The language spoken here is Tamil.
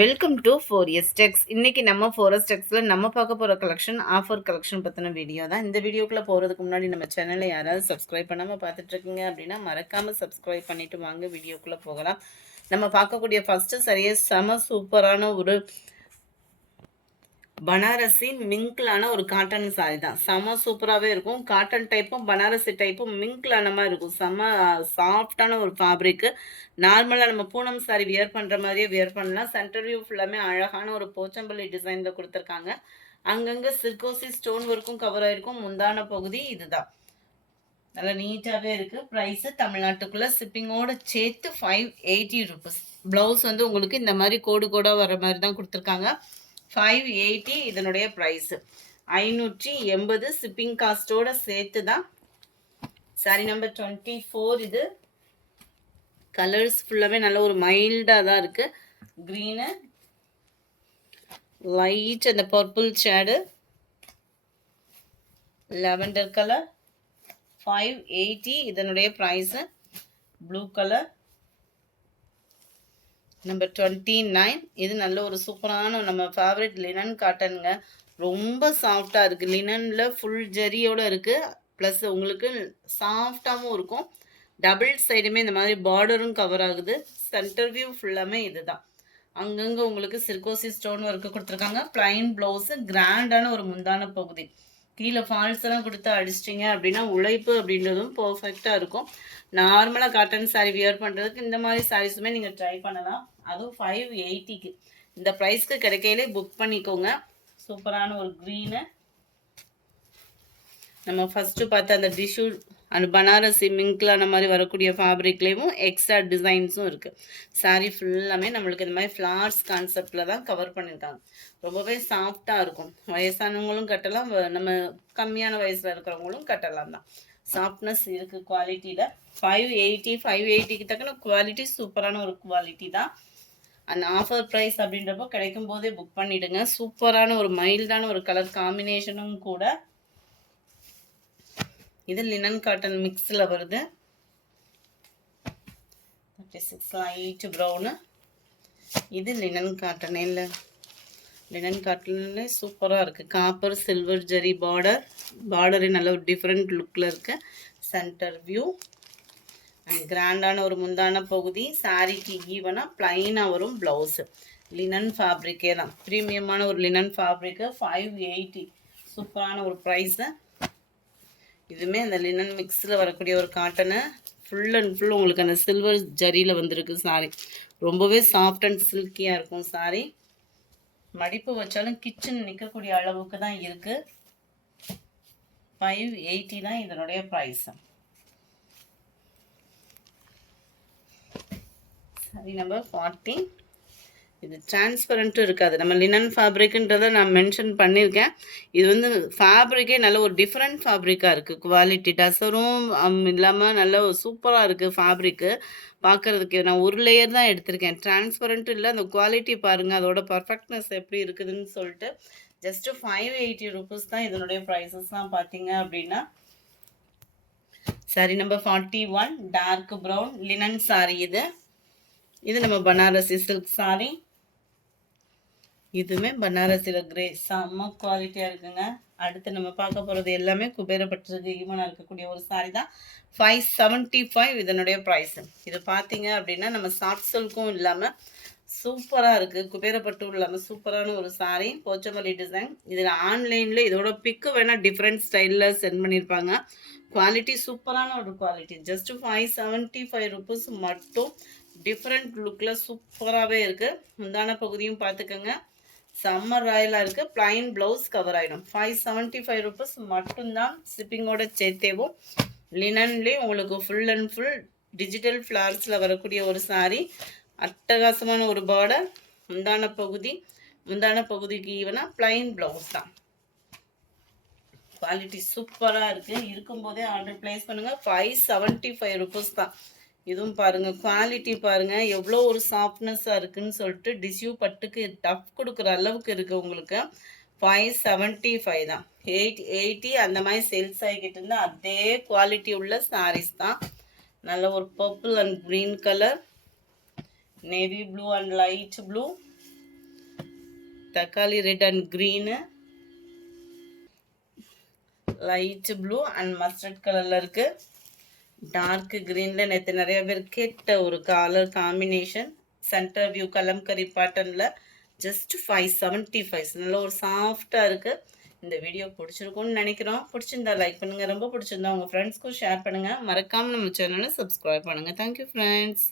Welcome to 4S Techs. இன்னைக்கு நம்ம 4S Techsல நம்ம பார்க்க போகிற கலெக்ஷன் ஆஃபர் கலெக்ஷன் பற்றின வீடியோ தான். இந்த வீடியோக்குள்ளே போகிறதுக்கு முன்னாடி நம்ம சேனலை யாராவது சப்ஸ்கிரைப் பண்ணாமல் பார்த்துட்ருக்கீங்க அப்படின்னா மறக்காமல் சப்ஸ்கிரைப் பண்ணிவிட்டு வாங்க வீடியோக்குள்ளே போகலாம். நம்ம பார்க்கக்கூடிய ஃபஸ்ட்டு சரியே செம சூப்பரான ஒரு பனாரசி மிங்க்லான ஒரு காட்டன் சாரி தான். செம சூப்பராகவே இருக்கும். காட்டன் டைப்பும் பனாரசி டைப்பும் மிங்க்லான மாதிரி இருக்கும். செம சாஃப்டான ஒரு ஃபேப்ரிக்கு. நார்மலாக நம்ம பூனம் சாரி வியர் பண்ணுற மாதிரியே வியர் பண்ணலாம். சென்டர் வியூ ஃபுல்லாமே அழகான ஒரு போச்சம்பள்ளி டிசைனில் கொடுத்துருக்காங்க. அங்கங்கே சிர்கோசி ஸ்டோன் ஒர்க்கும் கவர் ஆகிருக்கும். முந்தான பகுதி இதுதான். நல்லா நீட்டாகவே இருக்குது. ப்ரைஸு தமிழ்நாட்டுக்குள்ளே ஷிப்பிங்கோடு சேர்த்து 580 ருபீஸ். ப்ளவுஸ் வந்து உங்களுக்கு இந்த மாதிரி கோடு கோடாக வர மாதிரி தான் கொடுத்துருக்காங்க. 580 இதனுடைய ப்ரைஸு. 580 ஷிப்பிங் காஸ்ட்டோட சேர்த்து தான். Sorry number 24. இது கலர்ஸ் ஃபுல்லாகவே நல்ல ஒரு மைல்டாக தான் இருக்குது. க்ரீனு, லைட் அந்த பர்பிள் ஷேடு, லாவெண்டர் கலர். 580 இதனுடைய ப்ரைஸு. Blue colour number 29. இது நல்ல ஒரு சூப்பரான நம்ம ஃபேவரட் லினன் காட்டனுங்க. ரொம்ப சாஃப்டாக இருக்குது. லினனில் ஃபுல் ஜரியோடு இருக்குது. ப்ளஸ் உங்களுக்கு சாஃப்டாகவும் இருக்கும். டபுள் சைடுமே இந்த மாதிரி பார்டரும் கவர் ஆகுது. சென்டர் வியூ ஃபுல்லாமே இது தான். அங்கங்கே உங்களுக்கு சிர்கோசி ஸ்டோன் ஒர்க்கு கொடுத்துருக்காங்க. ப்ளைன் ப்ளவுஸு, கிராண்டான ஒரு முந்தான பகுதி. கீழே ஃபால்ஸ் எல்லாம் கொடுத்து அடிச்சிட்டிங்க அப்படின்னா உழைப்பு அப்படின்றதும் பர்ஃபெக்டாக இருக்கும். நார்மலாக காட்டன் சாரீ வியர் பண்ணுறதுக்கு இந்த மாதிரி சாரீஸுமே நீங்கள் ட்ரை பண்ணலாம். அதுவும் 580க்கு இந்த ப்ரைஸ்க்கு கிடைக்கையிலே புக் பண்ணிக்கோங்க. சூப்பரான ஒரு க்ரீனு. நம்ம ஃபஸ்ட்டு பார்த்த அந்த டிஷ்யூ அண்ட் பனாரசி மிங்க்லான மாதிரி வரக்கூடிய ஃபேப்ரிக்லேயும் எக்ஸ்ட்ரா டிசைன்ஸும் இருக்குது. சாரீ ஃபுல்லாமே நம்மளுக்கு இந்த மாதிரி ஃப்ளார்ஸ் கான்செப்டில் தான் கவர் பண்ணியிருக்காங்க. ரொம்பவே சாஃப்டாக இருக்கும். வயசானவங்களும் கட்டலாம், நம்ம கம்மியான வயசில் இருக்கிறவங்களும் கட்டலாம் தான். சாஃப்ட்னஸ் இருக்குது குவாலிட்டியில். 580க்கு தக்கன குவாலிட்டி சூப்பரான ஒரு குவாலிட்டி தான். அண்ட் ஆஃபர் ப்ரைஸ் அப்படின்றப்போ கிடைக்கும் போதே புக் பண்ணிவிடுங்க. சூப்பரான ஒரு மைல்டான ஒரு கலர் காம்பினேஷனும் கூட. இது லினன் காட்டன் மிக்ஸில் வருது. 36 லைட் ப்ரௌனு. இது லினன் காட்டன். இல்லை, லினன் காட்டன்ல சூப்பராக இருக்குது. காப்பர் சில்வர் ஜரி பார்டரே நல்ல ஒரு டிஃப்ரெண்ட் லுக்கில் இருக்குது. சென்டர் வியூ அண்ட் கிராண்டான ஒரு முந்தான பகுதி. சாரிக்கு ஈவனாக ப்ளைனாக வரும் ப்ளவுஸு. லினன் ஃபேப்ரிக்கே தான். ப்ரீமியமான ஒரு லினன் ஃபேப்ரிக்கு. 580 சூப்பரான ஒரு ப்ரைஸு. இதுவுமே அந்த லினன் மிக்ஸில் வரக்கூடிய ஒரு காட்டனு. ஃபுல் அண்ட் ஃபுல் உங்களுக்கு அந்த சில்வர் ஜரியில் வந்திருக்கு சாரி. ரொம்பவே சாஃப்ட் அண்ட் சில்கியாக இருக்கும் சாரி. மடிப்பு வச்சாலும் கிச்சன் நிற்கக்கூடிய அளவுக்கு தான் இருக்குது. 580 தான் இதனுடைய ப்ரைஸு. Sorry number 40. இது டிரான்ஸ்பரண்ட்டும் இருக்காது. நம்ம லினன் ஃபேப்ரிக்குன்றதை நான் மென்ஷன் பண்ணியிருக்கேன். இது வந்து ஃபேப்ரிக்கே நல்ல ஒரு டிஃப்ரெண்ட் ஃபேப்ரிக்காக இருக்குது. குவாலிட்டி டசரும் இல்லாமல் நல்ல ஒரு சூப்பராக இருக்குது ஃபேப்ரிக்கு பார்க்குறதுக்கு. நான் ஒரு லேயர் தான் எடுத்திருக்கேன். டிரான்ஸ்பரண்ட்டும் இல்லை. அந்த குவாலிட்டி பாருங்கள், அதோட பர்ஃபெக்ட்னஸ் எப்படி இருக்குதுன்னு சொல்லிட்டு. ஜஸ்ட்டு 580 ருபீஸ் தான் இதனுடைய ப்ரைஸஸ்லாம் பார்த்தீங்க அப்படின்னா. Sari number 41. Dark brown linen sari. இது நம்ம பனாரசி சில்க் சாரி. இதுவுமே பனாரசியில் கிரே செம்ம குவாலிட்டியாக இருக்குங்க. அடுத்து நம்ம பார்க்க போகிறது எல்லாமே குபேரப்பட்டிருக்கு ஈவனாக இருக்கக்கூடிய ஒரு சாரி தான். 575 இதனுடைய ப்ரைஸு. இது பார்த்தீங்க அப்படின்னா நம்ம சாஃப்ட் சில்க்கும் இல்லாமல் சூப்பராக இருக்குது. குபேரப்பட்டும் இல்லாமல் சூப்பரான ஒரு சாரி. போச்சமல்லி டிசைன். இதில் ஆன்லைனில் இதோட பிக்கு வேணால் டிஃப்ரெண்ட் ஸ்டைலில் சென்ட் பண்ணியிருப்பாங்க. குவாலிட்டி சூப்பரான ஒரு குவாலிட்டி. ஜஸ்ட்டு 575 ருபீஸ் மட்டும். டிஃப்ரெண்ட் லுக்கில் சூப்பராகவே இருக்குது. முந்தான பகுதியும் பார்த்துக்கோங்க. சம்மர் ராயலாக இருக்குது. ப்ளைன் ப்ளவுஸ் கவர் ஆகிடும். 575 ருபீஸ் மட்டும்தான் ஷிப்பிங்கோட சேர்த்தேவும். லினன்லேயே உங்களுக்கு ஃபுல் அண்ட் ஃபுல் டிஜிட்டல் ஃப்ளார்ஸில் வரக்கூடிய ஒரு சாரீ. அட்டகாசமான ஒரு பார்டர். முந்தான பகுதிக்கு ஈவனாக ப்ளைன் ப்ளவுஸ் தான். குவாலிட்டி சூப்பராக இருக்குது. இருக்கும்போதே ஆர்டர் ப்ளேஸ் பண்ணுங்கள். 575 ருபீஸ் தான். இதுவும் பாருங்கள், குவாலிட்டி பாருங்கள் எவ்வளோ ஒரு சாஃப்ட்னஸாக இருக்குதுன்னு சொல்லிட்டு. டிஷ்யூ பட்டுக்கு டஃப் கொடுக்குற அளவுக்கு இருக்குது உங்களுக்கு. 575 தான். 880 அந்த மாதிரி சேல்ஸ் ஆகிக்கிட்டு இருந்தால் அதே குவாலிட்டி உள்ள சாரீஸ் தான். நல்ல ஒரு purple and green colour, navy blue and light blue, தக்காளி red and green, light blue and mustard கலரில் இருக்குது. டார்க் க்ரீனில் நேற்று நிறைய பேர் கேட்ட ஒரு colour combination. Centre view kalamkari பேட்டர்னில் ஜஸ்ட் 575. நல்ல ஒரு சாஃப்டாக இருக்குது. இந்த வீடியோ பிடிச்சிருக்கும்னு நினைக்கிறோம். பிடிச்சிருந்தா லைக் பண்ணுங்கள், ரொம்ப பிடிச்சிருந்தா உங்கள் ஃப்ரெண்ட்ஸ்க்கும் ஷேர் பண்ணுங்கள். மறக்காமல் நம்ம சேனலை சப்ஸ்கிரைப் பண்ணுங்கள். Thank you friends.